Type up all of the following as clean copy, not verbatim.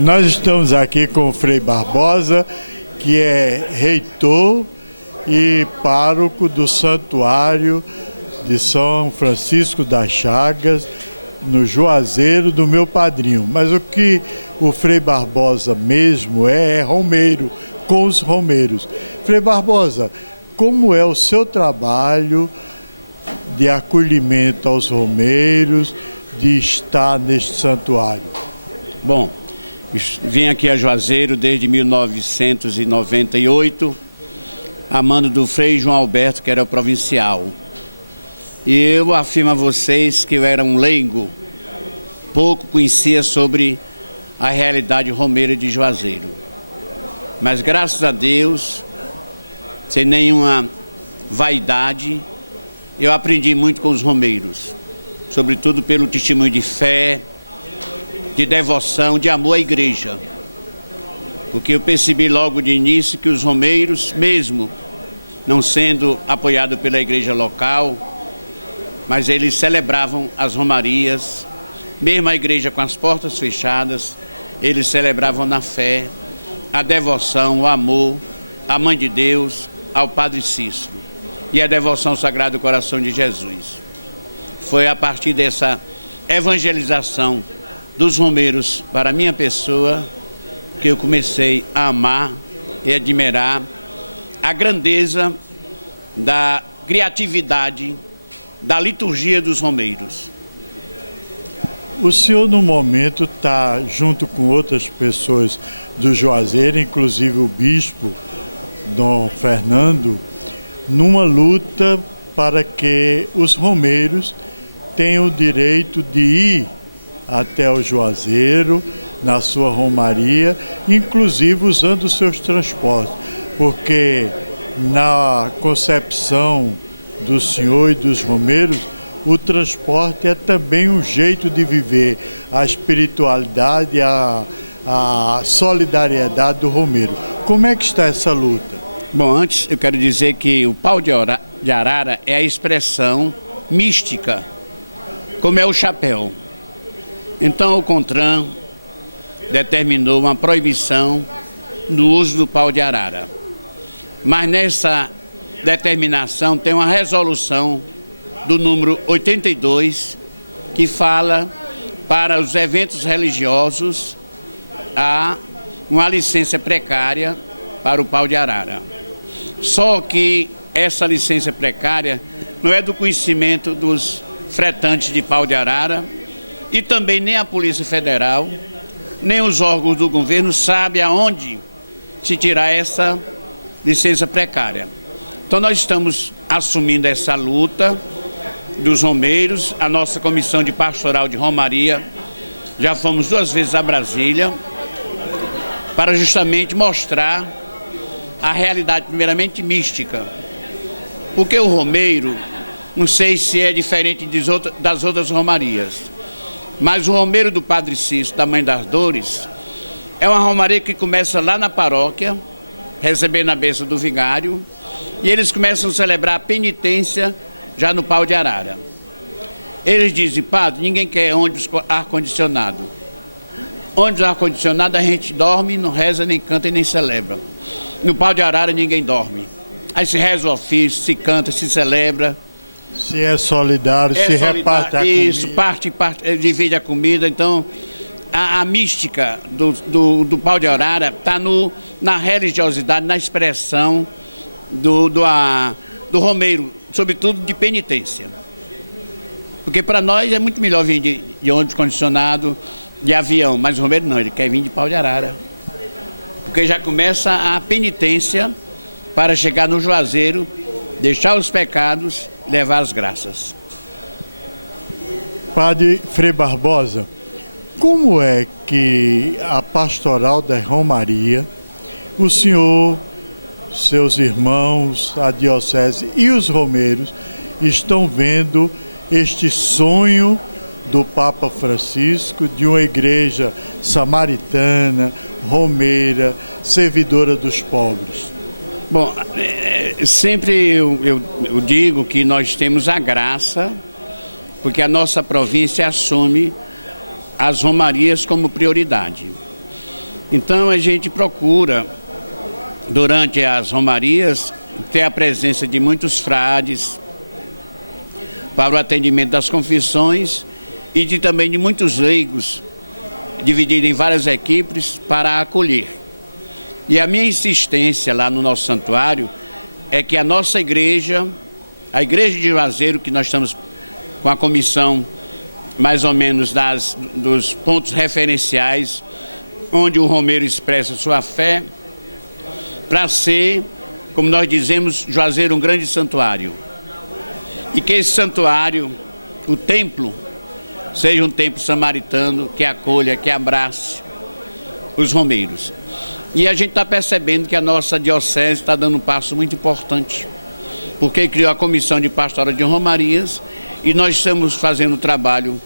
Nós estamos aqui com o Frei Barbosa, que é reitor e pároco do Santuário de São Francisco das Chagas, no Juazeiro do meu padrinho. Mas o que o Frei Barbosa mesmo é romeiro, com os romeiros. Frei Barbosa, como é o seu trabalho de acolhimento aos romeiros, de estar neste santuário? Bom, vim aqui a Juazeiro desde 1998, a mando do Frei João Alberto, que era o provincial. E eu afirmo a vocês que eu era um leigo, pouco conhecia sobre a realidade romeira de Juazeiro. Mas graças a Deus, sem nenhuma vaidade, eu aprendi muito com os romeiros, sobretudo pelo testemunho de fé, de devoção, de amor à igreja. Porque eu percebi logo de início que os romeiros, mesmo não sendo apoiados pela igreja local, mas eles celebravam as romarias, mesmo a igreja com as portas fechadas, eles celebravam na fé, a devoção, o amor, à Mãe de Deus, ao Padre Cícero e a devoção ao Sagrado Coração de Jesus. Foi a partir dessa evangelização dos romeiros para a minha pessoa que eu comecei a amar e admirar a grandeza da criatividade da liturgia dos romeiros. O senhor, no momento, está junto com outras pessoas do Juazeiro, inclusive o bispo Dom Fernando, numa luta para que os romeiros tenham o direito de ir até o Juazeiro, na sua romaria, inclusive usando os seus transportes, porque na concepção do senhor e dos romeiros, o transporte é também um jeito de viver a espiritualidade, a solidariedade do romeiro. Como é que está essa luta? Bom, antes eu quero dizer que o pau de arara é a expressão mística, como é o chapéu. Então o CONTRAN determinou uma proibição no uso do pau de arara. Mas nessa determinação tem uma resolução do número 82, que fala para os eventos religiosos há uma licença precária para o pau de arara. Só que essa licença precária não é do conhecimento dos fretantes de pau de arara e também nem a Polícia Federal, nem os órgãos do governo sabem aonde se tirar essa licença precária. Então nós estamos assumindo essa luta dos romeiros, a nossa comissão de pastoral de romaria, já fomos 2 vezes a Brasília, para justamente mostrar a realidade primeiramente mística. Porque o romeiro, não sei se é diferente das outras romarias, mas o romeiro do Padre Cícero, da Mãe das Dores, é uma romaria que começa lá na paróquia, recebendo a bênção do vigário, e eles começam a celebrar a penitência já no pau de arara. Eles dizem: padre, ninguém quer ônibus ar-condicionado. Ônibus ar-condicionado a gente dorme, não reza, nem canta e nem celebra. No pau de arara ninguém dorme. Aí se reza o ofício, se canta, se celebra. Se é solidário, se reparte a comida. Isso, parte, divide a comida. Então, a mística do pau de arara está na religiosidade, na expressão do romeiro, sobretudo de penitência. Porque para nós é muito melhor vir de ônibus condicionado, de avião, mas o romeiro não, ele quer vir de pau de arara. Porque já começa a penitência para chegar no Juazeiro, deixar os pecados, levar as graças. Padre Frei Barbosa, como é que a pastoral da Romaria, o senhor, seus irmãos, a diocese e os romeiros estão vendo este sonho do Papa Francisco de uma igreja samaritana, romeira, servidora dos pobres? Bom, sempre eu digo que nós temos a graça porque a nossa província assume as romarias como prioridade. Então a gente procura, durante as romarias, ter a presença de muitos frades para o atendimento das confissões e também de muitos leigos, divididos em várias equipes para acolher. E a minha insistência lá no nosso santuário é que a nossa igreja, a igreja de Juazeiro, que nós estamos com a comissão mais ou menos dos pontos referenciais, onde o romeiro expressa sua fé, para ser, como nós dizemos, Juazeiro um grande santuário. E que esse santuário, o templo, seja um templo samaritano que acolha, que abrace os romeiros. E a gente está percebendo que a nossa diocese está dando um passo muito importante, porque criou a Comissão de Pastoral de Romarias e nós estamos fazendo trabalho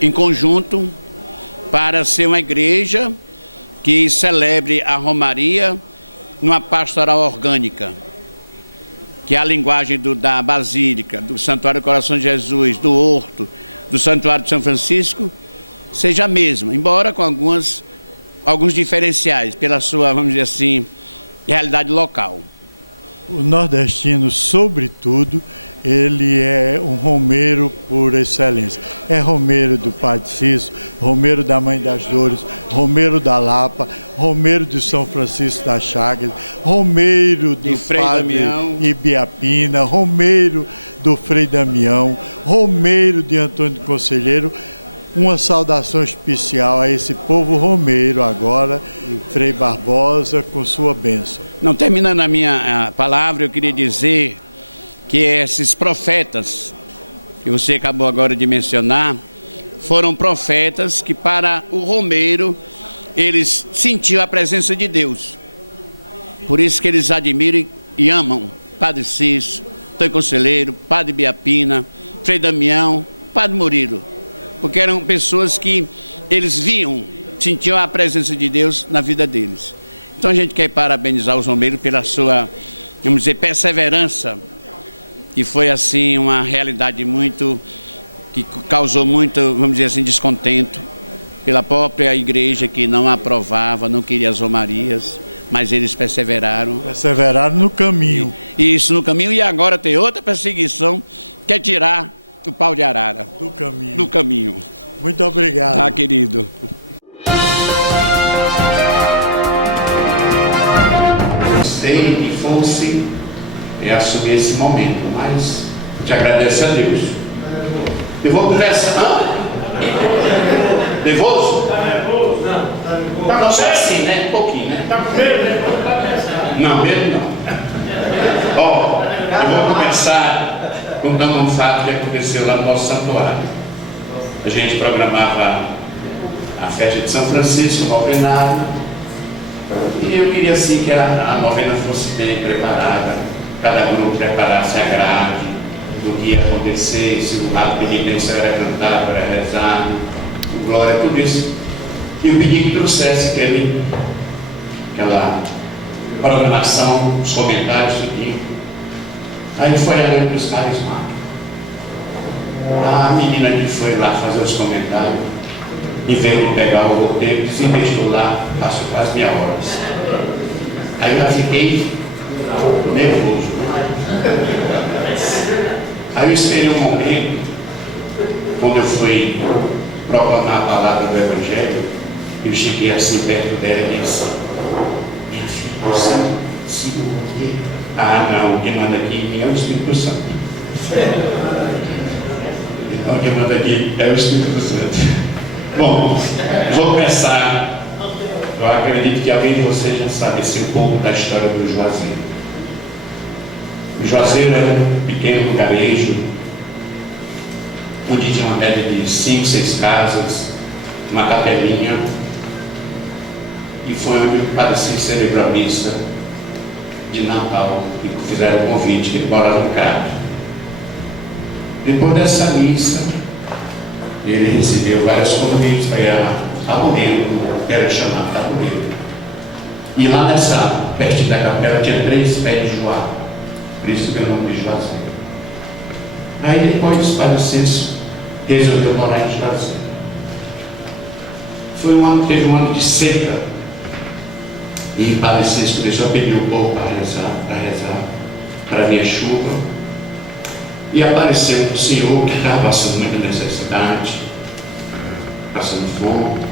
em conjunto para ser uma igreja que celebre a Romaria numa pastoral orgânica, que é a linguagem da Basílica, do Santuário do Coração de Jesus, do Horto, do Santuário de São Francisco, seja a mesma, embora com alguns diferenciais pela sua, vamos dizer assim, realidade local. O nordestino, sobretudo, ele é um romeiro por excelência. É romeiro do Padre Cícero, romeiro da Mãe das Dores, romeiro da Lapa, romeiro de São Francisco das Chagas, romeiro do Padre Ibiapina, romeiro do Frei Damião, romeiro de Antônio Conselheiro. Uma saudação especial a esse povo romeiro agora, Frei Barbosa, com sua bênção. Não, terminando a minha palavra, eu queria dizer que esses profetas, que você acabou agora de mencionar, foram profetas que para o romeiro, eles sentiam a presença de Deus. Por isso que eles admiram e amam Padre Cícero, Antônio Conselheiro, Padre Biapina, Frei Damião, Padre Murilo. Porque eram pessoas que eles viam, sentiam a presença de Deus na vida deles. Então a gente quer parabenizar os romeiros pela sua, vamos dizer, perseverança, que foi assim uma realidade que causou muito, vamos dizer assim, descontento pela própria igreja que não aprovava, não queria as romarias, mas eles perseveraram. Perseveraram no caminho. Isso, no caminho, e agora tem outra perseguição, que é tirar o pau de arara. Do caminho. Muito obrigado. Ah, querido. Gostei que fosse assumir esse momento, mas te agradeço a Deus. Eu vou conversar. Nervoso? Tá nervoso? Não, tá nervoso. Não, só assim, né? Um pouquinho, né? Tá nervoso para pensar. Não, mesmo não. Ó, eu vou começar contando um fato que aconteceu lá no nosso santuário. A gente programava a festa de São Francisco, novenário, e eu queria assim que a novena fosse bem preparada, cada grupo preparasse a grade do que ia acontecer, se o lado penitência era cantado, era rezado, glória, tudo isso. E eu pedi que trouxesse aquela programação, os comentários do dia. Aí foi olhando para os carismáticos. A menina que foi lá fazer os comentários, em vez de pegar o roteiro, desinvestiu lá, passou quase meia hora. Aí eu já fiquei nervoso. Aí eu esperei um momento, quando eu fui proclamar a palavra do Evangelho, eu cheguei assim perto dela e disse: minha filha, você siga o roteiro. Ah, não, quem manda aqui em mim é o Espírito Santo. Então, quem manda aqui é o Espírito Santo. Bom, vou começar. Eu acredito que alguém de vocês já sabe um pouco da história do Juazeiro. O Juazeiro era um pequeno lugarejo, onde tinha uma média de 5, 6 casas, uma capelinha, e foi onde o Padre Cícero celebrou a missa de Natal, e fizeram o convite, que ele morava em Crato. Depois dessa missa, ele recebeu vários convites para ir a Tabuleiro, que era chamado Tabuleiro. E lá pertinho da capela, tinha 3 pés de joá, por isso que é o nome de Juazeiro. Aí depois, Padre Cícero resolveu morar em Juazeiro. Teve um ano de seca, e o Padre Cícero começou a pedir o povo para rezar, para vir a chuva. E apareceu um senhor que estava passando muita necessidade, passando fome,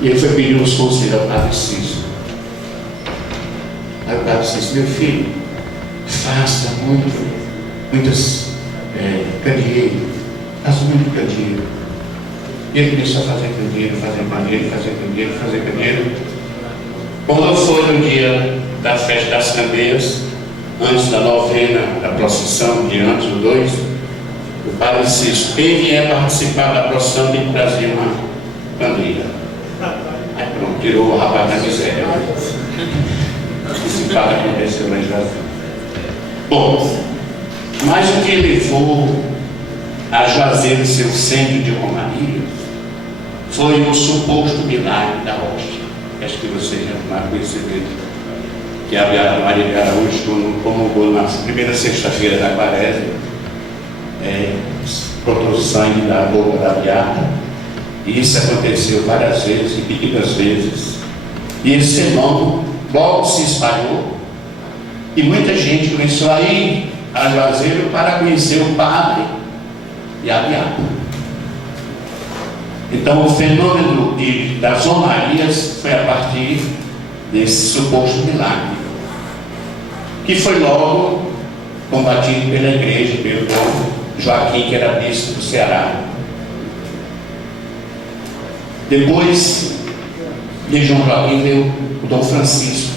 e ele foi pedir uns conselhos ao Padre Cícero. Aí o Padre disse: meu filho, faça muitos candeeiro, faça muito candeeiro. E ele começou a fazer candeeiro. Quando foi no dia da festa das candeias, antes da novena, da procissão, dia antes do 2, o Padre Cícero: quem vier participar da procissão tem que trazer uma candeeira. Aí pronto, tirou o rapaz da miséria. Esse fato aconteceu lá em Juazeiro. Bom, mas o que levou a Juazeiro ser o centro de romaria foi o suposto milagre da hóstia. Acho que vocês já tomaram conhecimento que a Beata Maria de Araújo, quando promulgou na primeira sexta-feira da Quaresma, brotou sangue da boca da Beata, e isso aconteceu várias vezes, repetidas vezes, e esse fenômeno logo se espalhou, e muita gente começou a ir a Juazeiro para conhecer o padre e a Beata. Então o fenômeno das romarias foi a partir desse suposto milagre, que foi logo combatido pela igreja, pelo Dom Joaquim, que era bispo do Ceará. Depois de João Joaquim veio o Dom Francisco.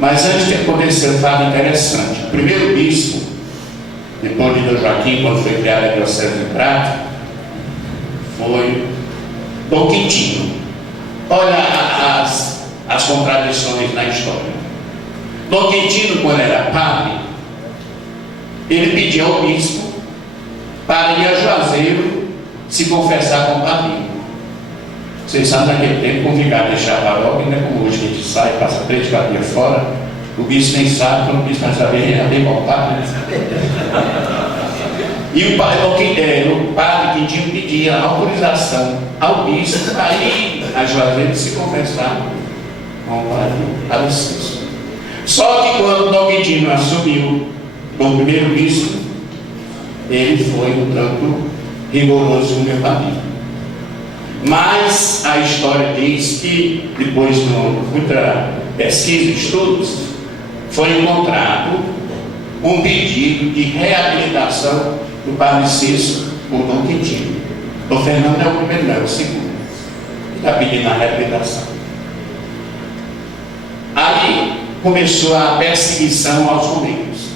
Mas antes de acontecer um fato interessante, o primeiro bispo, depois de Dom Joaquim, quando foi criada a Diocese de Prata, foi Dom Quintino. Olha as contradições na história. Dom Quintino, quando era padre, ele pediu ao bispo para ir a Juazeiro se confessar com o padrinho. Vocês sabem, naquele tempo, o vigário deixava a paróquia, não é como hoje que a gente sai, passa 3, 4 dias fora, o bispo nem sabe, quando o bispo vai saber, ele já tem voltado, né? E o padre Quintino pedia autorização ao bispo para ir a Juazeiro se confessar com o Padre Cícero. Só que quando Dom Quintino assumiu como primeiro bispo, ele foi um tanto rigoroso com o meu padrinho. Mas a história diz que, depois de muita pesquisa e estudos, foi encontrado um pedido de reabilitação do Padre Cícero por Dom Quintino. O Fernando é o primeiro, não é o segundo. Está pedindo a reabilitação. Aí começou a perseguição aos romeiros.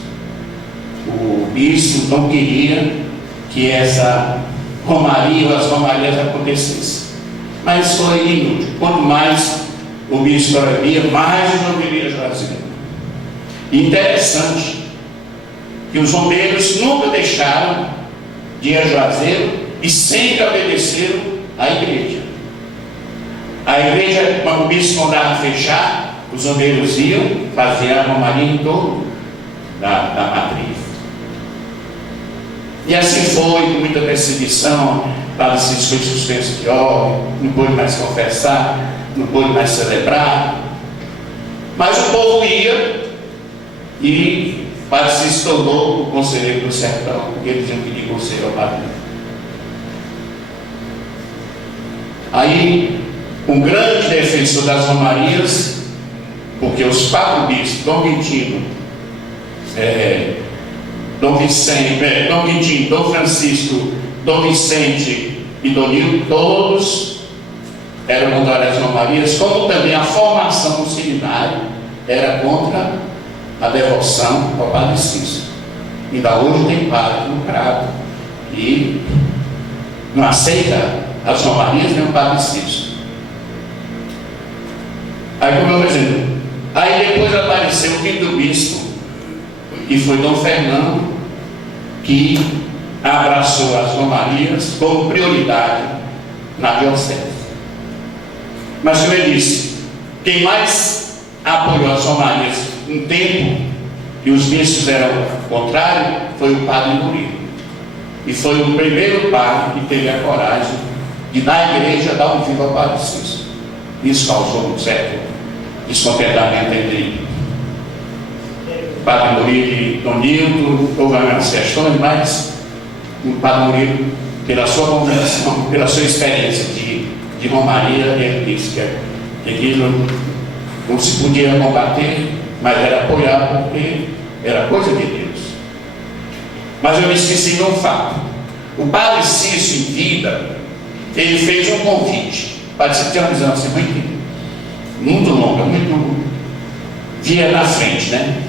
O bispo não queria que essa romaria ou as romarias acontecessem, mas foi inútil. Quanto mais o bispo proibia, mais os romeiros faziam. Interessante que os romeiros nunca deixaram de ir a Juazeiro e sempre obedeceram à igreja. A igreja, quando o bispo mandava fechar, os romeiros iam, faziam a romaria em torno da matriz. E assim foi, com muita perseguição. Padre Cícero foi suspenso de ordem, não pôde mais confessar, não pôde mais celebrar. Mas o povo ia, e Padre Cícero tornou o conselheiro do sertão, e eles iam pedir conselho ao padre. Aí, um grande defensor das romarias, porque os 4 bispos, Dom Quintino, Dom Quintino, Dom Francisco, Dom Vicente e Dom Nildo, todos eram contra as romarias, como também a formação do seminário era contra a devoção ao Padre Cícero. Ainda hoje tem padre no Prado e não aceita as romarias nem o Padre Cícero. Aí, como eu vou dizendo, aí depois apareceu o 5º bispo, que foi Dom Fernando, que abraçou as romarias como prioridade na diocese. Mas, como eu disse, quem mais apoiou as romarias um tempo que os bispos eram contrários foi o padre Murilo. e foi o primeiro padre que teve a coragem de, na igreja, dar um vivo ao Padre Cícero. Isso causou um certo descontentamento entre o Padre Murilo e Dom Nilton. Houve algumas questões, mas o Padre Murilo, pela sua convicção, pela sua experiência de Romaria, ele disse que aquilo não se podia combater, mas era apoiado porque era coisa de Deus. Mas eu me esqueci de um fato. O Padre Cícero, em vida, ele fez um convite. O Padre Cícero tinha uma visão assim muito longa, muito via na frente, né?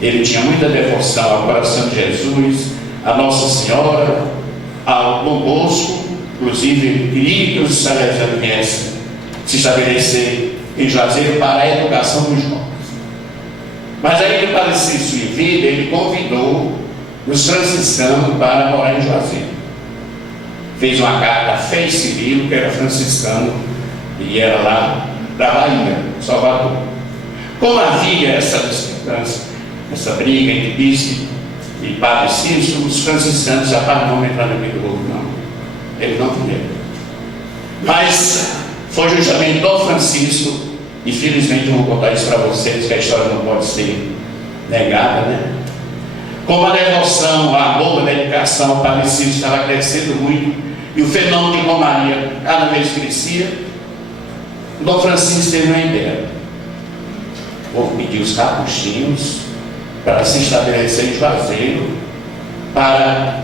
Ele tinha muita devoção ao coração de Jesus, a Nossa Senhora, ao Dom Bosco. Inclusive, ele queria que os salesianos viessem se estabelecer em Juazeiro para a educação dos jovens. Mas aí, o Padre Cícero, em vida, ele convidou os franciscanos para morar em Juazeiro. Fez uma carta a Frei Cirilo, que era franciscano e era lá da Bahia, Salvador. Como havia essa discrepância, essa briga entre bispo e Padre Cícero, os franciscanos já não entrar no meio do outro, não. Eles não vieram. Mas foi justamente Dom Francisco, infelizmente eu vou contar isso para vocês, que a história não pode ser negada, né? Como a devoção, o amor, a dedicação ao Padre Cícero estava crescendo muito e o fenômeno de Romaria cada vez crescia, o Dom Francisco teve uma ideia. Vou pedir os capuchinhos para se estabelecer em Juazeiro, para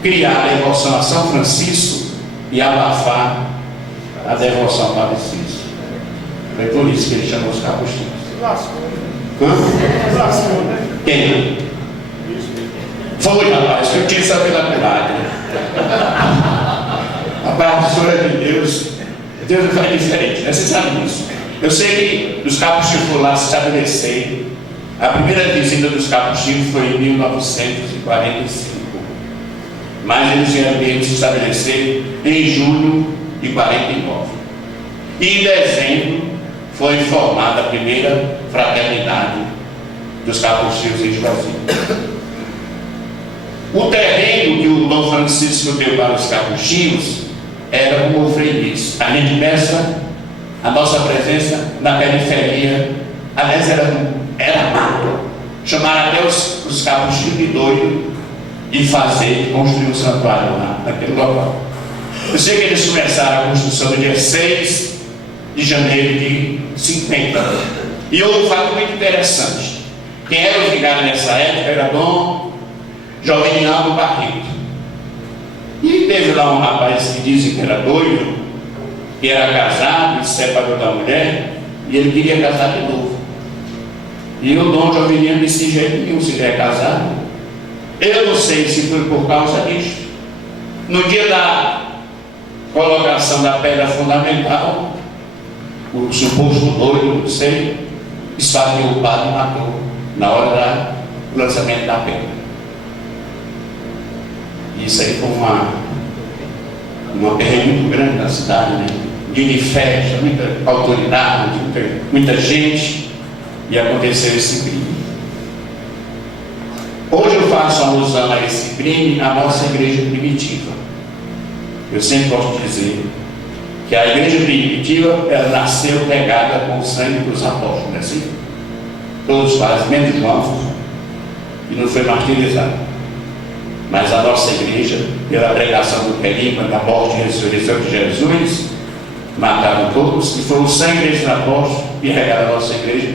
criar a devoção a São Francisco e abafar a devoção ao Padre Cícero. É por isso que ele chamou os capuchinhos. Quem? Foi, rapaz, que eu tive essa pela curada. Rapaz, o Senhor é de Deus. Deus não faz diferente, né? Vocês sabem disso. Eu sei que os capuchinhos foram lá se estabelecer. A primeira visita dos capuchinhos foi em 1945. Mas eles vieram mesmo se estabelecer em julho de 49. E em dezembro foi formada a primeira fraternidade dos capuchinhos em Juazeiro. O terreno que o Dom Francisco deu para os capuchinhos era o freguês. A gente pensa a nossa presença na periferia. Aliás, era mato. Chamaram até os capuchinhos de doido de construir um santuário lá, naquele local. Eu sei que eles começaram a construção no dia 6 de janeiro de 50. E houve um fato muito interessante. Quem era o vigário nessa época era Dom Joviniano Barreto. E teve lá um rapaz que dizem que era doido, que era casado e se separou da mulher, e ele queria casar de novo. E o Dom Joviniano disse: de jeito nenhum, se já é casado. Eu não sei se foi por causa disso. No dia da colocação da pedra fundamental, o suposto doido, não sei, esfaqueou o padre e matou na hora do lançamento da pedra. Isso aí foi uma perrengue muito grande na cidade, né? Dia de festa, muita autoridade, muita gente, e aconteceu esse crime. Hoje eu faço alusão a esse crime à nossa igreja primitiva. Eu sempre gosto de dizer que a igreja primitiva, ela nasceu regada com o sangue dos apóstolos, não é assim? Todos fazem, menos João, e não foi martirizado. Mas a nossa igreja, pela pregação do querigma, da morte e ressurreição de Jesus, mataram todos, e foi o sangue desses apóstolos que regaram a nossa igreja.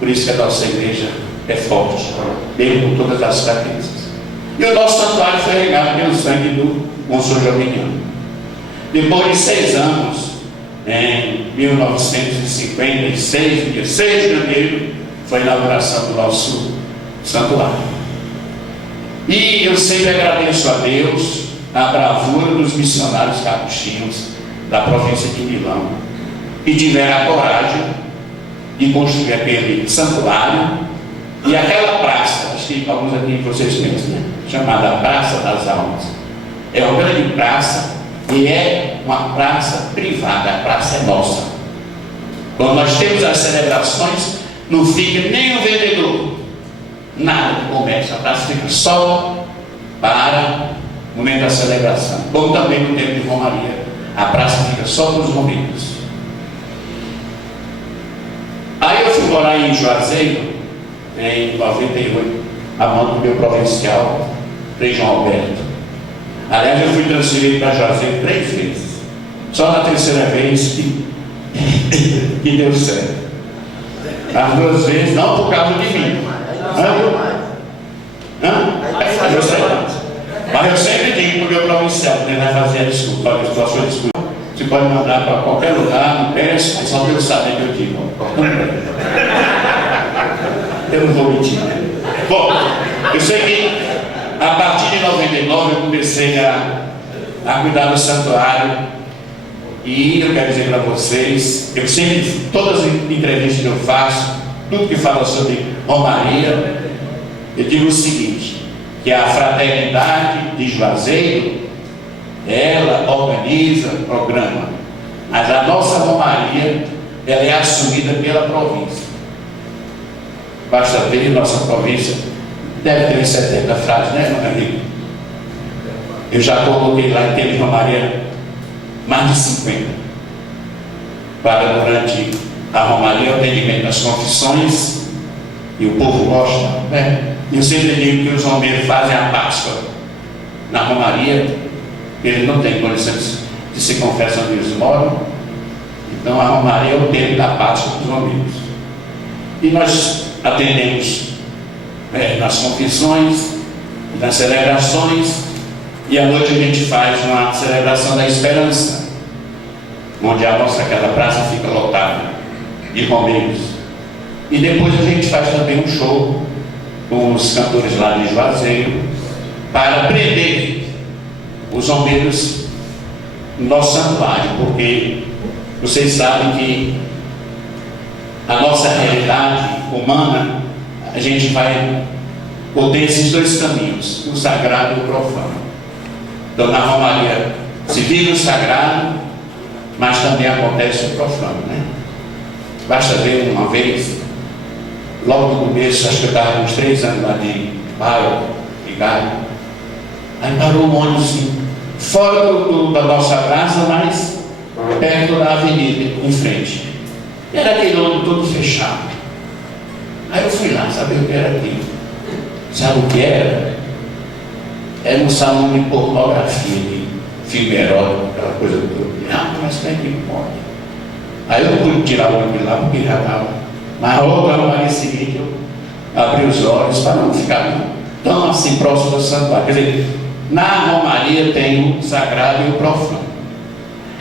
Por isso que a nossa igreja é forte, mesmo com todas as fraquezas. E o nosso santuário foi regado pelo sangue do Monsenhor Joviniano. Depois de 6 anos, em 1956, dia 6 de janeiro, foi a inauguração do nosso santuário. E eu sempre agradeço a Deus a bravura dos missionários capuchinhos da província de Milão, que tiveram a coragem de construir aquele santuário e aquela praça, acho que alguns aqui vocês conhecem, né? Chamada Praça das Almas. É uma grande praça e é uma praça privada, a praça é nossa. Quando nós temos as celebrações, não fica nem o vendedor, nada de comércio, a praça fica só para no momento da celebração, como também no tempo de Romaria. A praça fica só para os romeiros. Aí eu fui morar em Juazeiro, em 98, a mão do meu provincial, Frei João Alberto. Aliás, eu fui transferido para Juazeiro 3 vezes. Só na terceira vez que deu certo. As 2 vezes, não por causa de mim. Mas eu sempre digo para o meu provincial, quando ele vai fazer a disputa, olha, situação de disputa, você pode mandar para qualquer lugar, não peço, só Deus sabe que eu digo. Eu não vou mentir, né? Bom, eu sei que a partir de 99 eu comecei a cuidar do santuário. E eu quero dizer para vocês, eu sempre, todas as entrevistas que eu faço, tudo que fala sobre Romaria, eu digo o seguinte, que a Fraternidade de Juazeiro, ela organiza programa, mas a nossa Romaria, ela é assumida pela província. Basta ver, nossa província deve ter uns 70 frases, né, meu amigo? Eu já coloquei lá em termos de Romaria mais de 50, para durante a Romaria, o atendimento das confissões, e o povo gosta, né? Eu sempre digo que os romeiros fazem a Páscoa na Romaria, eles não têm condições de se confessar onde eles moram, então a Romaria é o tempo da Páscoa dos romeiros. E nós atendemos nas confissões, nas celebrações, e à noite a gente faz uma celebração da esperança, onde a nossa aquela praça fica lotada de romeiros. E depois a gente faz também um show com os cantores lá de Juazeiro, para prender os romeiros no nosso santuário, porque vocês sabem que a nossa realidade humana, a gente vai ter esses 2 caminhos, o sagrado e o profano. Então na Romaria se vive o sagrado, mas também acontece o profano, né? Basta ver uma vez, logo no começo, acho que eu estava com uns 3 anos lá de bairro, ligado, aí parou um ônibus assim, fora da nossa praça, mas perto da avenida, em frente. E era aquele ônibus todo fechado. Aí eu fui lá saber o que era aquilo. Sabe o que era? Era um salão de pornografia, de filme erótico, aquela coisa toda. Ah, mas como é que pode? Aí eu pude tirar o ônibus lá, porque já estava. Mas outra Romaria seguinte, eu abri os olhos para não ficar tão assim próximo do santuário. Quer dizer, na Romaria tem o sagrado e o profano.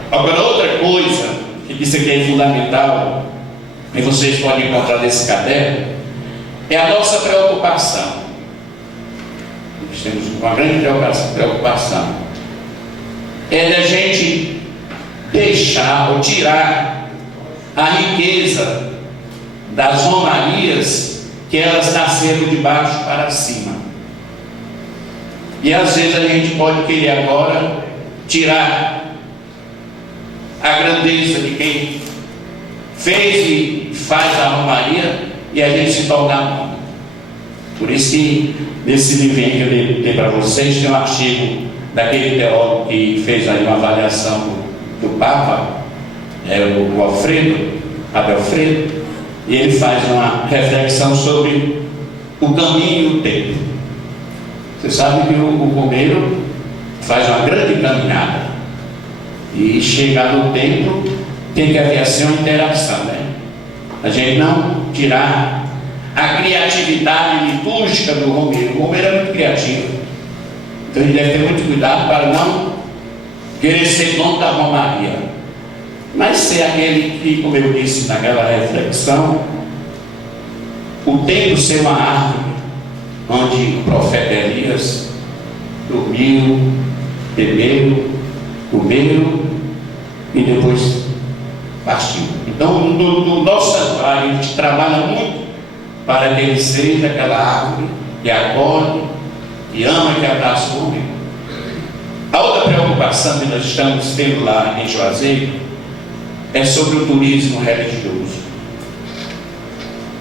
Agora, outra coisa, que isso aqui é fundamental, e vocês podem encontrar nesse caderno, é a nossa preocupação. Nós temos uma grande preocupação. É da gente deixar ou tirar a riqueza das romarias, que elas nasceram de baixo para cima. E às vezes a gente pode querer agora tirar a grandeza de quem fez e faz a romaria e a gente se tornar humano. Por isso que nesse livrinho que eu dei para vocês tem um artigo daquele teólogo que fez aí uma avaliação do Papa, o Padre Alfredo, e ele faz uma reflexão sobre o caminho e o tempo. Você sabe que o romeiro faz uma grande caminhada e chegar no templo tem que haver assim uma interação, né? A gente não tirar a criatividade litúrgica do romeiro. O romeiro é muito criativo, então a gente deve ter muito cuidado para não querer ser dono da romaria, mas ser aquele que, como eu disse naquela reflexão, o templo ser uma árvore onde o profeta Elias dormiu, bebeu, comeu e depois partiu. Então, no nosso santuário, a gente trabalha muito para que ele seja aquela árvore que acolhe, que ama e que abraça o homem. A outra preocupação que nós estamos tendo lá em Juazeiro é sobre o turismo religioso,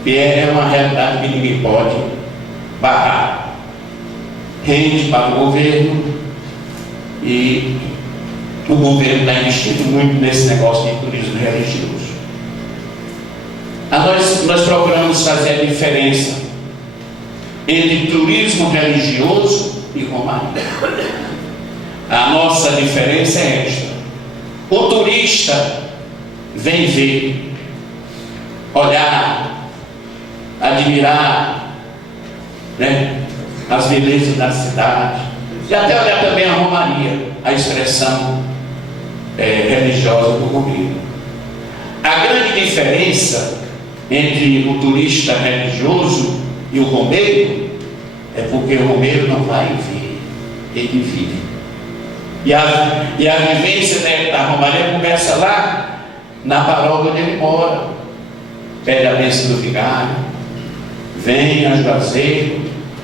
que é uma realidade que ninguém pode barrar. Rende para o governo, o governo está investindo muito nesse negócio de turismo religioso. Nós procuramos fazer a diferença entre turismo religioso e romaria. A nossa diferença é esta: o turista vem ver, olhar, admirar, né, as belezas da cidade, e até olhar também a romaria, a expressão religiosa do romeiro. A grande diferença entre o turista religioso e o romeiro é porque o romeiro não vai ver, ele vive. E a vivência da romaria começa lá na paróquia onde ele mora. Pede a bênção do vigário, vem a Juazeiro,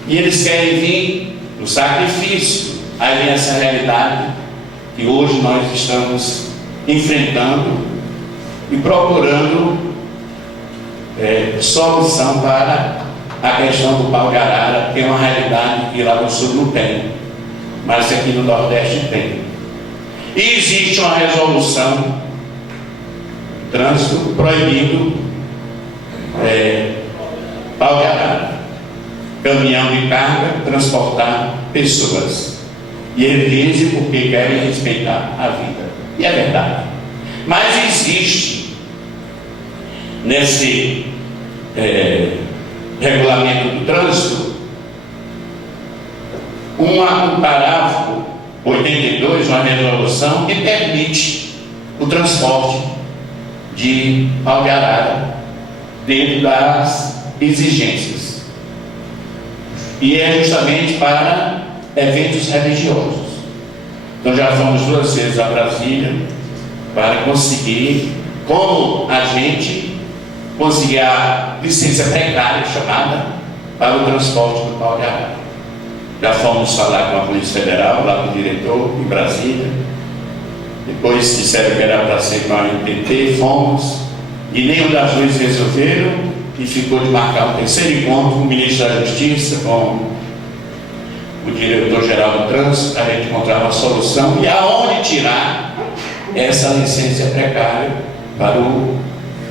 e eles querem vir no sacrifício. Aí vem essa realidade que hoje nós estamos enfrentando e procurando solução para a questão do pau de arara, que é uma realidade que lá no sul não tem, mas aqui no Nordeste tem. E existe uma resolução, trânsito proibindo pau de arara, caminhão de carga, transportar pessoas. E eles dizem porque querem respeitar a vida. E é verdade. Mas existe nesse regulamento do trânsito um parágrafo 82, uma resolução que permite o transporte de pau de arara dentro das exigências, e é justamente para eventos religiosos. Nós já fomos 2 vezes a Brasília para conseguir, como a gente conseguir a licença precária chamada para o transporte do pau de arara. Já fomos falar com a Polícia Federal, lá com o diretor em Brasília. Depois disseram que era para ser com a ANTT, fomos, e nenhum das 2 resolveram, e ficou de marcar um terceiro encontro com o ministro da Justiça, com o diretor-geral do trânsito, para a gente encontrar uma solução e aonde tirar essa licença precária para o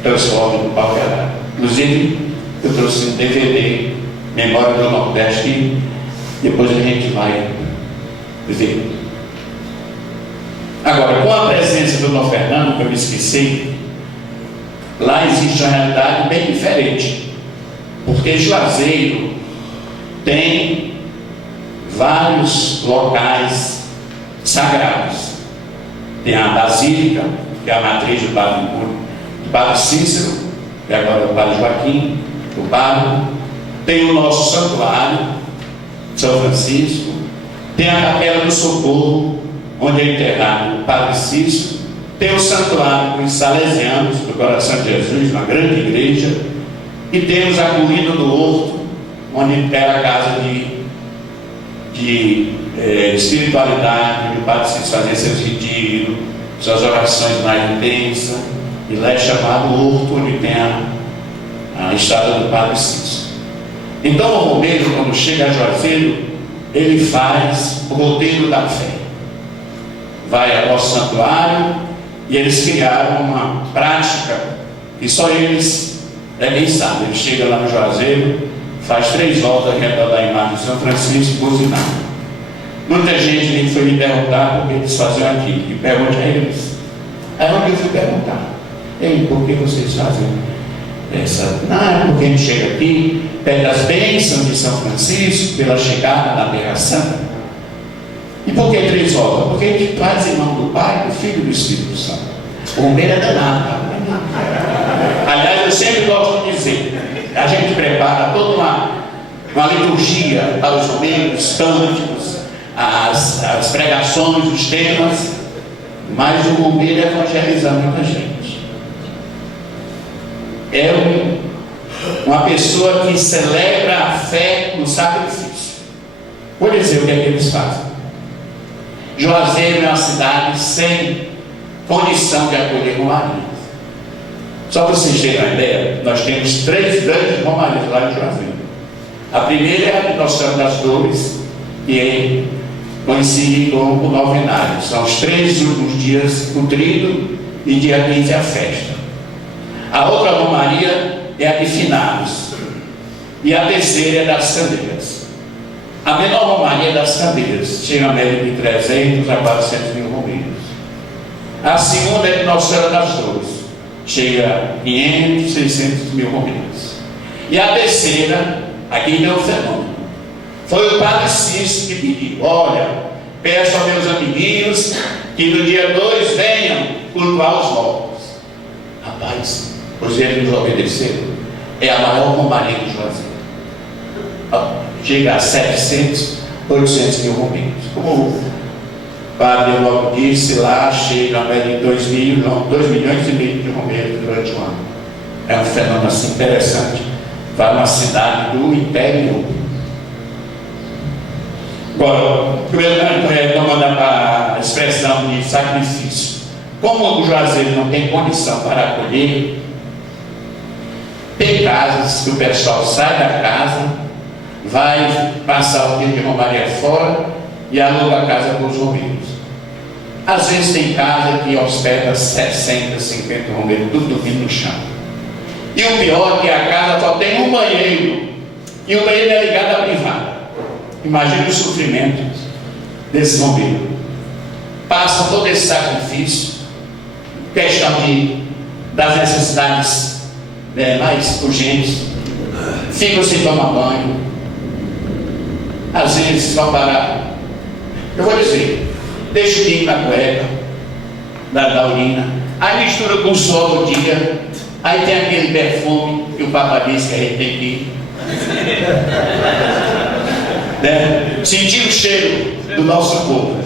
transporte do pau de arara. Inclusive, eu trouxe um DVD, Memória do Nordeste, que depois a gente vai ver. Agora, com a presença do Dom Fernando, que eu me esqueci, lá existe uma realidade bem diferente, porque Juazeiro tem vários locais sagrados. Tem a Basílica, que é a matriz do Padre Cícero, que é agora o Padre Joaquim, o Padre. Tem o nosso santuário, São Francisco. Tem a Capela do Socorro, onde é enterrado o Padre Cícero. Tem o santuário dos Salesianos, do Coração de Jesus, uma grande igreja. E temos a Colina do Horto, onde era a casa de espiritualidade, onde o Padre Cícero fazia seus retiros, suas orações mais intensas. E lá é chamado Horto, onde tem a estátua do Padre Cícero. Então o romeiro, quando chega a Juazeiro, ele faz o roteiro da fé. Vai ao santuário, e eles criaram uma prática que só eles devem saber. Ele chega lá no Juazeiro, faz 3 voltas ao redor da imagem de São Francisco, buzinando. Muita gente foi me perguntar porque eles faziam aquilo, e pergunte a eles. Aí onde eu fui perguntar: ei, por que vocês fazem essa? Não, é porque a gente chega aqui, pede as bênçãos de São Francisco pela chegada da Terra Santa. E por que 3 voltas? Porque a gente faz em nome do Pai, do Filho e do Espírito Santo. O romeiro é danado, tá? Aliás, eu sempre gosto de dizer, a gente prepara toda uma liturgia para os romeiros, cânticos, as pregações, os temas, mas o romeiro evangeliza muita gente. É uma pessoa que celebra a fé no sacrifício. Vou dizer o que é que eles fazem. Juazeiro é uma cidade sem condição de acolher romarias. Só para vocês terem uma ideia, nós temos 3 grandes romarias lá em Juazeiro. A primeira é a Nossa Senhora das Dores, que coincidem com o novenário. São os 3 últimos dias o trido e dia 15 a festa. A outra romaria é a de finados. E a terceira é das candeias. A menor romaria é das candeias, chega a média de 300 a 400 mil romeiros. A segunda é de Nossa Senhora das Dores, chega a 500, 600 mil romeiros. E a terceira, aqui deu um fenômeno. Foi o padre Cícero que pediu: olha, peço aos meus amiguinhos que no dia 2 venham cultuar os mortos. Rapaz, pois eles nos obedeceram. É a maior romaria de Juazeiro. Chega a 700, 800 mil romeiros. Como o padre logo disse, lá chega a média de 2 milhões e meio de romeiros durante o ano. É um fenômeno assim interessante. Vai uma cidade do interior. Agora, tomando a expressão de sacrifício, como o Juazeiro não tem condição para acolher, tem casas que o pessoal sai da casa, vai passar o dia de romaria fora e aluga a casa com os romeiros. Às vezes tem casa que hospeda 60, 50 romeiros, tudo dormindo no chão. E o pior é que a casa só tem um banheiro, e o banheiro é ligado à privada. Imagine o sofrimento desse romeiros. Passam todo esse sacrifício, questão das necessidades mais urgentes, ficam sem tomar banho, às vezes vão parar. Eu vou dizer, deixa o pingo na cueca da urina, aí mistura com o suor do dia, aí tem aquele perfume que o Papa disse que a gente tem que sentir o cheiro do nosso corpo.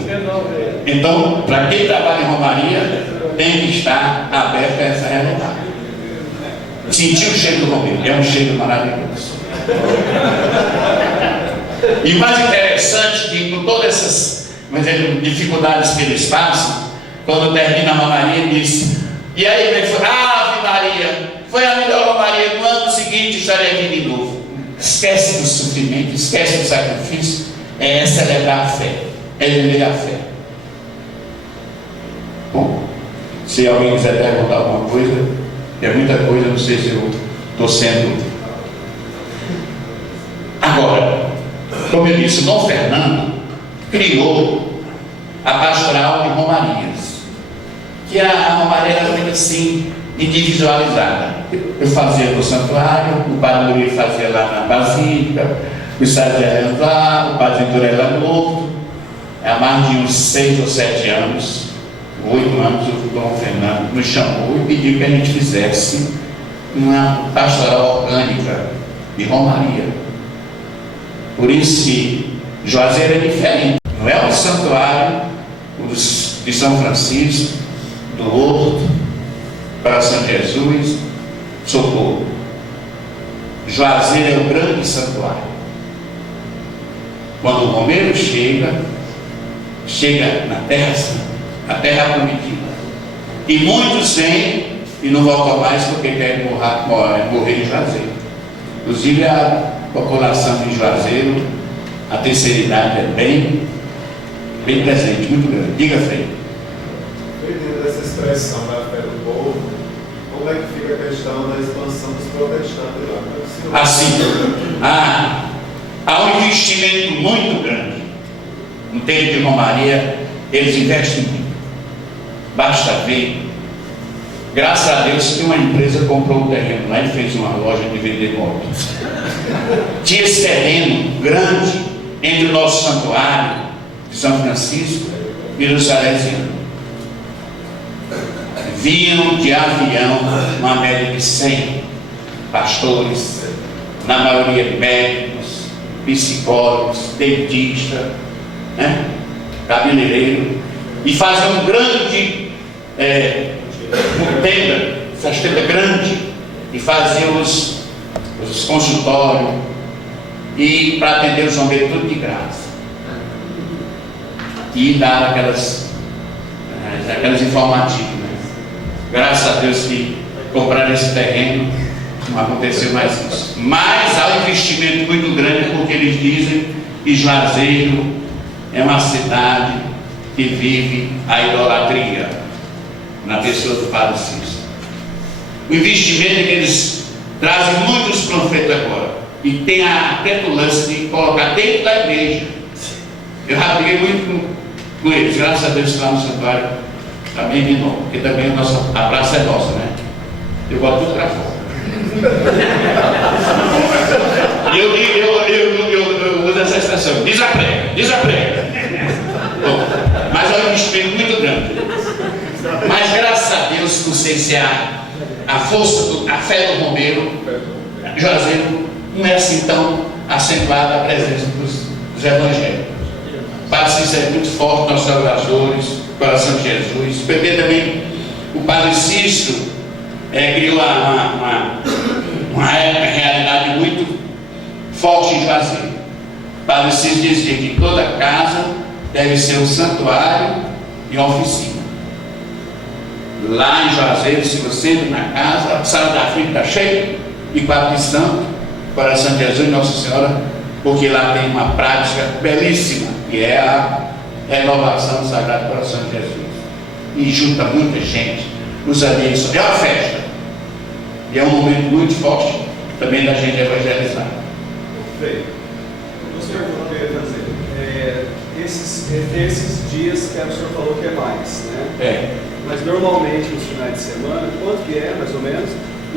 Então, para quem trabalha em romaria, tem que estar aberto a essa realidade. Sentir o cheiro do romeiro, é um cheiro maravilhoso. E o mais interessante que com todas essas dificuldades que eles passam, quando termina a romaria, diz: e aí, como é que foi? Ave Maria, foi a melhor romaria, no ano seguinte estarei aqui de novo. Esquece do sofrimento, esquece do sacrifício, é celebrar a fé, é viver a fé. Bom, se alguém quiser perguntar alguma coisa, é muita coisa, não sei se eu estou sendo. Agora, como eu disse, o Dom Fernando criou a pastoral de romarias, que a romaria era muito assim, individualizada. Eu fazia no santuário, o padre Murilo fazia lá na Basílica, o estagiário lá, o padre Ventura lá no outro. Há mais de uns 6 ou 7 anos, 8 anos, o Dom Fernando nos chamou e pediu que a gente fizesse uma pastoral orgânica de romaria. Por isso que Juazeiro é diferente. Não é o santuário de São Francisco, do Horto, para São Jesus, Socorro. Juazeiro é um grande santuário. Quando o romeiro chega na Terra Santa, a Terra Prometida. E muitos vêm e não voltam mais porque querem morrer em Juazeiro. Inclusive a população de Juazeiro, a terceira idade é bem presente, muito grande. Diga, Frei. Dentro dessa expressão da fé do povo, como é que fica a questão da expansão dos protestantes lá? Como é que o senhor... Assim, há um investimento muito grande. No tempo de romaria, eles investem muito. Basta ver. Graças a Deus que uma empresa comprou um terreno lá e fez uma loja de vender motos. Tinha esse terreno grande entre o nosso santuário de São Francisco e os Salesianos. Vinham de avião uma média de 100 pastores, na maioria médicos, psicólogos, dentistas, cabeleireiro, e faziam um grande tenda grande, e faziam os consultórios, e para atender os homens tudo de graça. E dar aquelas informativas. Graças a Deus que compraram esse terreno, não aconteceu mais isso. Mas há um investimento muito grande, porque eles dizem que Juazeiro é uma cidade que vive a idolatria na pessoa do Padre Cícero. O investimento é que eles trazem muitos profetas agora e tem a petulância de colocar dentro da igreja. Eu já briguei muito com eles, graças a Deus lá no santuário também de novo, porque também a praça é nossa, né? Eu boto tudo para fora. E eu uso essa expressão, desaprega. Bom, mas é um investimento muito grande. Mas graças a Deus, não sei se a força, a fé do Romero, Juazeiro, não é assim tão acentuada a presença dos evangélicos. O Padre Cícero é muito forte, nossos oradores, Coração de Jesus. Porque também o Padre Cícero criou uma realidade muito forte em Juazeiro. O Padre Cícero dizia que toda casa deve ser um santuário e uma oficina. Lá em Juazeiro, se você entra na casa, a sala da frente está cheia de quadro de santo, Coração de Jesus e Nossa Senhora, porque lá tem uma prática belíssima, que é a renovação do Sagrado Coração de Jesus. E junta muita gente nos ambientes. É uma festa. E é um momento muito forte também da gente evangelizar. Perfeito. Você ia fazer. Nesses dias, o senhor falou que é mais, né? Mas normalmente nos finais de semana, quanto que é, mais ou menos?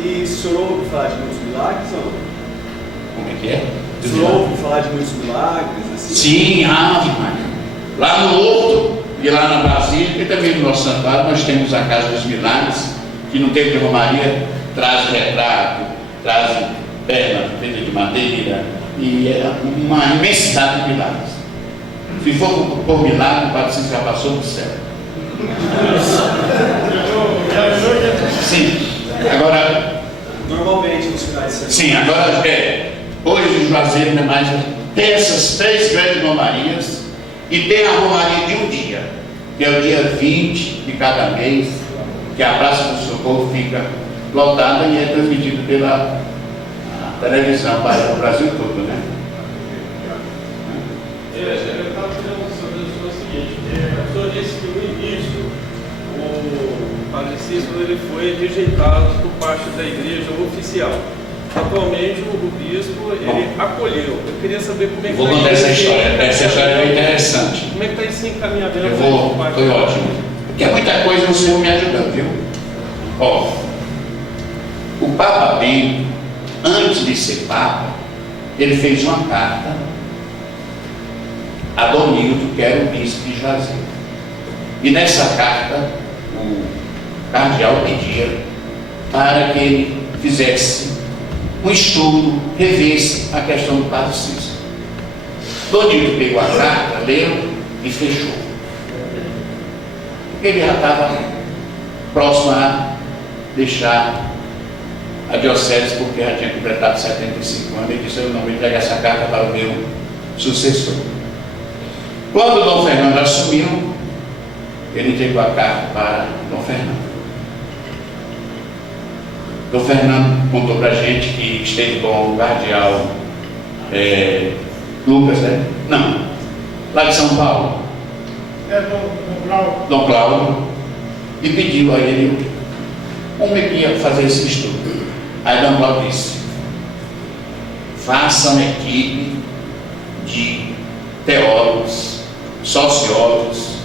E o senhor ouve falar de muitos milagres ou não? Como é que é? O senhor ouve falar de muitos milagres? Assim? Sim, lá no Horto e lá na Basílica e também no nosso santuário nós temos a Casa dos Milagres, que no tempo de Romaria traz retrato, traz perna feita de madeira e é uma imensidade de milagres. Se for por milagre, o Padre Cícero já passou do céu. Sim, agora. Normalmente nos finais de semana. Sim, agora hoje o Juazeiro não é mais. Tem essas 3 grandes romarias e tem a romaria de um dia, que é o dia 20 de cada mês, que a Praça do Socorro fica lotada e é transmitida pela televisão para o Brasil todo, né? Eu estava querendo saber o seguinte, o senhor disse que no início o Padre Cícero ele foi rejeitado por parte da igreja oficial. Atualmente o bispo ele acolheu. Eu queria saber como é que vou contar essa história. Essa história é bem interessante. Como é que está esse encaminhamento? Foi ótimo. Porque é muita coisa você vai me ajudando, viu? Ó, o Papa Bento, antes de ser Papa, ele fez uma carta a Donildo, que era o bispo de Juazeiro. E nessa carta, o cardeal pedia para que ele fizesse um estudo, revesse a questão do Padre Cícero. Donildo pegou a carta, leu e fechou. Ele já estava próximo a deixar a diocese, porque já tinha completado 75 anos. Ele disse: eu não vou entregar essa carta para o meu sucessor. Quando o Dom Fernando assumiu, ele entregou a carta para Dom Fernando. Dom Fernando contou para a gente que esteve com o cardeal Lucas, né? Não, lá de São Paulo. Dom Cláudio. E pediu a ele como é que ia fazer esse estudo. Aí Dom Cláudio disse: faça uma equipe de teólogos, sociólogos,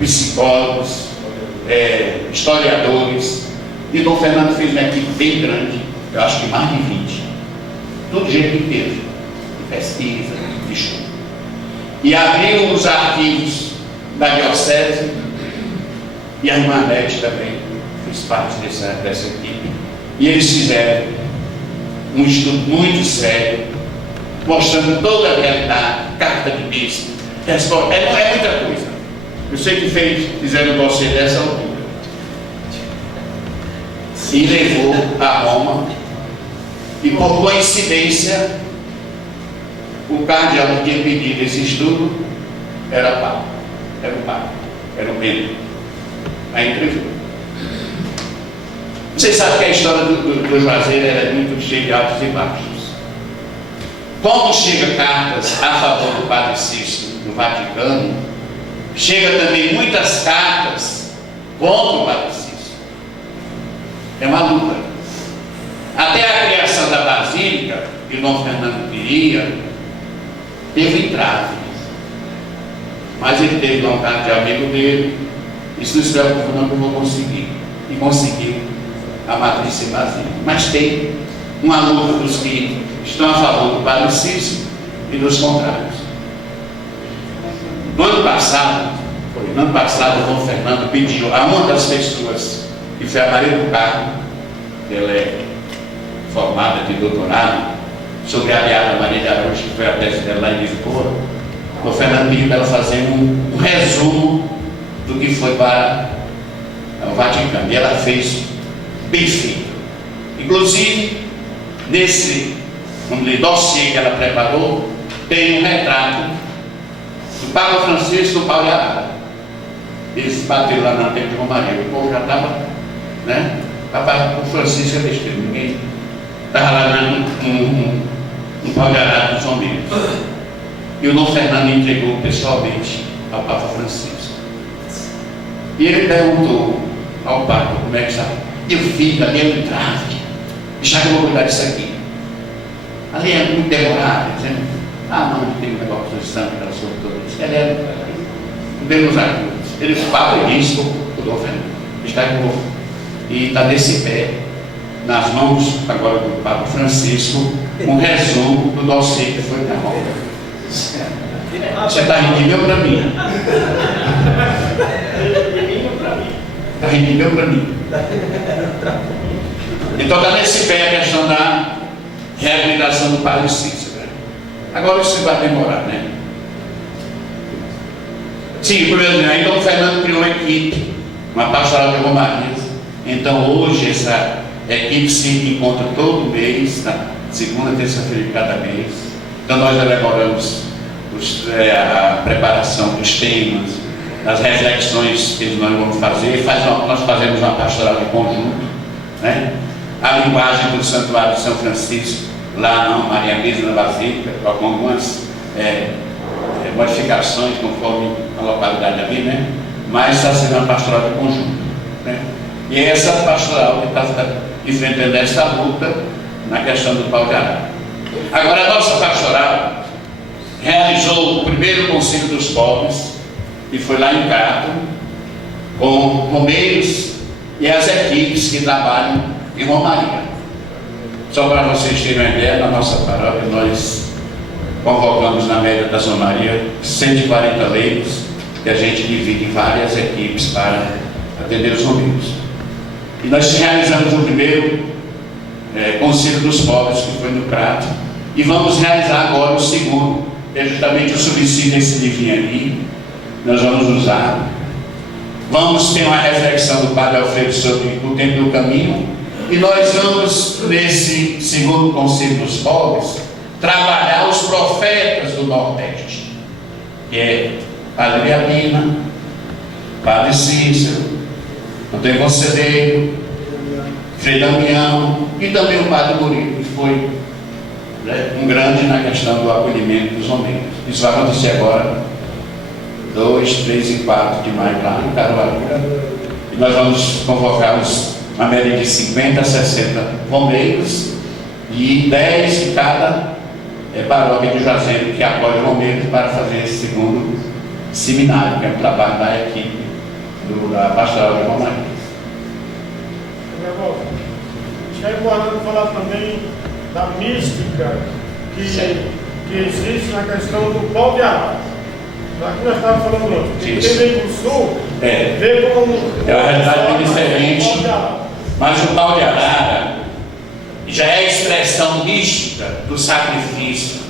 psicólogos, historiadores. E Dom Fernando fez uma equipe bem grande, eu acho que mais de 20. Tudo gente de peso, de pesquisa, de estudo. E abriu os arquivos da diocese, e a irmã Beth também fez parte dessa equipe. E eles fizeram um estudo muito sério, mostrando toda a realidade, carta de bispo, é muita coisa. Eu sei que fizeram você dessa altura. E levou a Roma, e por coincidência, o cardeal que tinha pedido esse estudo era Papa, era o Papa, era o Bento. Aí entregou. Vocês sabem que a história do Juazeiro é muito cheia de altos e baixos. Quando chega cartas a favor do Padre Cícero no Vaticano, chega também muitas cartas contra o Padre Cícero. É uma luta. Até a criação da Basílica, que o Dom Fernando queria, teve entrave. Mas ele teve vontade de amigo dele, e se não se preocupa, não, que eu vou conseguir. E conseguiu a matriz basílica. Mas tem uma luta dos que estão a favor do Padre Cícero e dos contrários. No ano passado, o Dom Fernando pediu a uma das pessoas, que foi a Maria do Carmo, ela é formada de doutorado, sobre a Beata Maria de Araújo, que foi a tese dela lá em Lisboa. O Dom Fernando pediu para ela fazer um resumo do que foi para o Vaticano. E ela fez bem feito. Inclusive, nesse dossiê que ela preparou, tem um retrato do Papa Francisco e do Paulo de Arara. Eles bateram lá na Templo de Romaria. O povo já estava, né? O Francisco é besteira, ninguém estava lá no Paulo de Arara dos Homens. E o Dom Fernando entregou pessoalmente ao Papa Francisco. E ele perguntou ao Papa como é que está. Eu fiz ali um entrave. Já que eu vou cuidar disso aqui. Ali é muito demorado, dizendo, não tem um negócio do santo, aquela sua toda isso. Ele é, Deus ajuda. Ele fala isso, o Dom Fernando. Está em povo. E está nesse pé, nas mãos agora do Papa Francisco, um resumo do dossiê que foi para Roma. Você está rindo de mim ou para mim? Está rindo de mim ou para mim? Então está nesse pé a questão da reabilitação do Padre Cícero. Agora isso vai demorar, né? Sim, por exemplo, ainda o Fernando criou uma equipe, uma pastoral de romarias. Então hoje essa equipe se encontra todo mês, tá? Segunda, terça-feira de cada mês. Então nós elaboramos a preparação dos temas, as reflexões que nós vamos fazer. Nós fazemos uma pastoral de conjunto, né? A linguagem do Santuário de São Francisco, lá na Maria Misa, na Basílica, com algumas modificações conforme a localidade ali, né? Mas está sendo uma pastoral de conjunto, né? E é essa pastoral que está enfrentando essa luta na questão do Pau de Arara. Agora, a nossa pastoral realizou o primeiro Concílio dos Pobres, e foi lá em Crato, com romeiros e as equipes que trabalham em Romaria. Só para vocês terem uma ideia, na nossa paróquia nós convocamos na média da Romaria 140 leigos, que a gente divide em várias equipes para atender os romeiros. E nós realizamos o primeiro Concílio dos Pobres, que foi no Crato, e vamos realizar agora o segundo, que é justamente o subsídio desse livrinho aí. Nós vamos usar. Vamos ter uma reflexão do Padre Alfredo sobre o tempo do caminho, e nós vamos, nesse segundo Concílio dos Pobres, trabalhar os profetas do Nordeste, que é Padre Beatina, Padre Cícero, Antônio Conselheiro, Frei Damião e também o Padre Murilo, que foi, né, um grande na questão do acolhimento dos homens. Isso vai acontecer agora, 2, 3 e 4 de maio, lá em Caruaru. E nós vamos convocar uma média de 50 a 60 romeiros e 10 de cada paróquia de Juazeiro que apoia o romeiro para fazer esse segundo seminário, que é um trabalho da equipe da Pastoral de Romaria. É importante falar também da mística que existe na questão do Pau de Arara. Aqui nós estávamos falando antes, quem vem do sul vê como é uma realidade bem diferente, mas o Pau de Arara já é a expressão mística do sacrifício.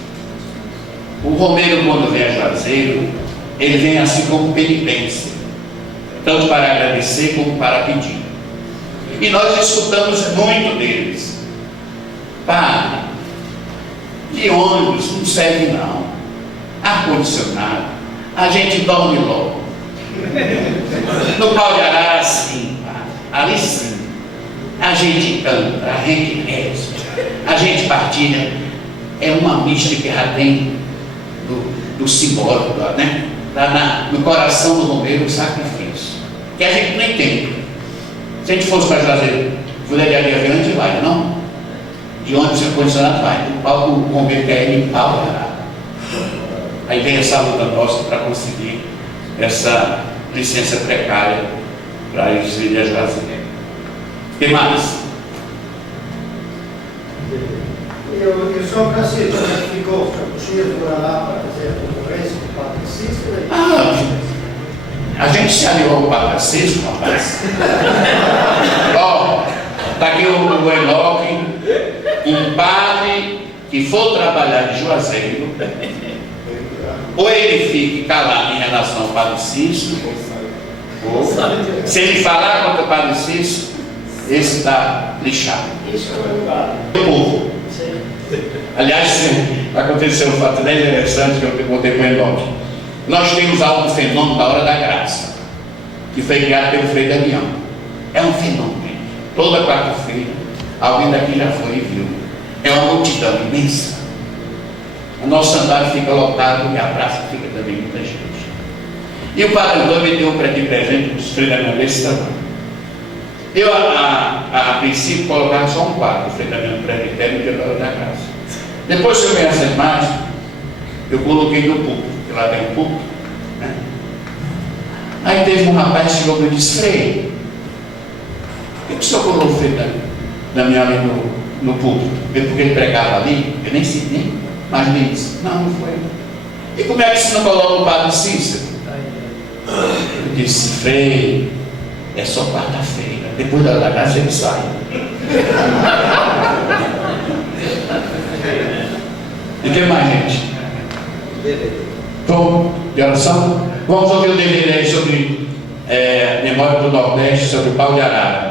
O romeiro, quando vem a Juazeiro, ele vem assim como penitência, tanto para agradecer como para pedir. E nós escutamos muito deles: Padre, de ônibus não serve não, ar-condicionado, a gente dorme logo. No Pau de Arara, sim, ali sim, a gente canta, a gente reza, a gente partilha. É uma mística que já tem do simbólico, né? No coração do romero, o sacrifício. Que a gente não entende. Se a gente fosse para Juazeiro, fuleiraria aviante vai, não? De ônibus condicionado vai. O romero quer ir em pau de arara. Aí vem essa luta nossa para conseguir essa licença precária para eles irem a Juazeiro. O que mais? E o São Francisco, como é que ficou? O senhor foi lá para fazer a concorrência com o Padre Cícero? A gente se aliou ao Padre Cícero, rapaz. Ó, está aqui o Enoque, um padre que for trabalhar de Juazeiro, ou ele fique calado em relação ao Padre Cícero, ou se ele falar contra o Padre Cícero, esse está lixado. Isso é lugar. O povo. Aliás, aconteceu um fato bem interessante que eu contei com o Enoque. Nós temos algo fenômeno da hora da graça, que foi criado pelo Frei Damião. É um fenômeno, gente. Toda quarta-feira, alguém daqui já foi e viu. É uma multidão imensa. O nosso santuário fica lotado e a praça fica também muita gente. E o Padre Antônio me deu de presente uns Frei Damião desse tamanho. Eu, a princípio, colocava só um quadro, Frei Damião no presbitério pela hora da graça. Depois que eu vi essa imagem, eu coloquei no púlpito, porque lá tem um púlpito, né? Aí teve um rapaz que chegou e disse: Frei, por que o senhor colocou o Frei Damião ali no púlpito? Porque ele pregava ali? Eu nem sei, nem imaginei isso. Não foi. E como é que você não coloca o Padre Cícero? Eu disse: Frei, é só quarta-feira, depois da graça ele sai. E o que mais, gente? Vamos, de oração? Vamos ouvir o DVD aí sobre Memória do Nordeste, sobre o Pau de Arara.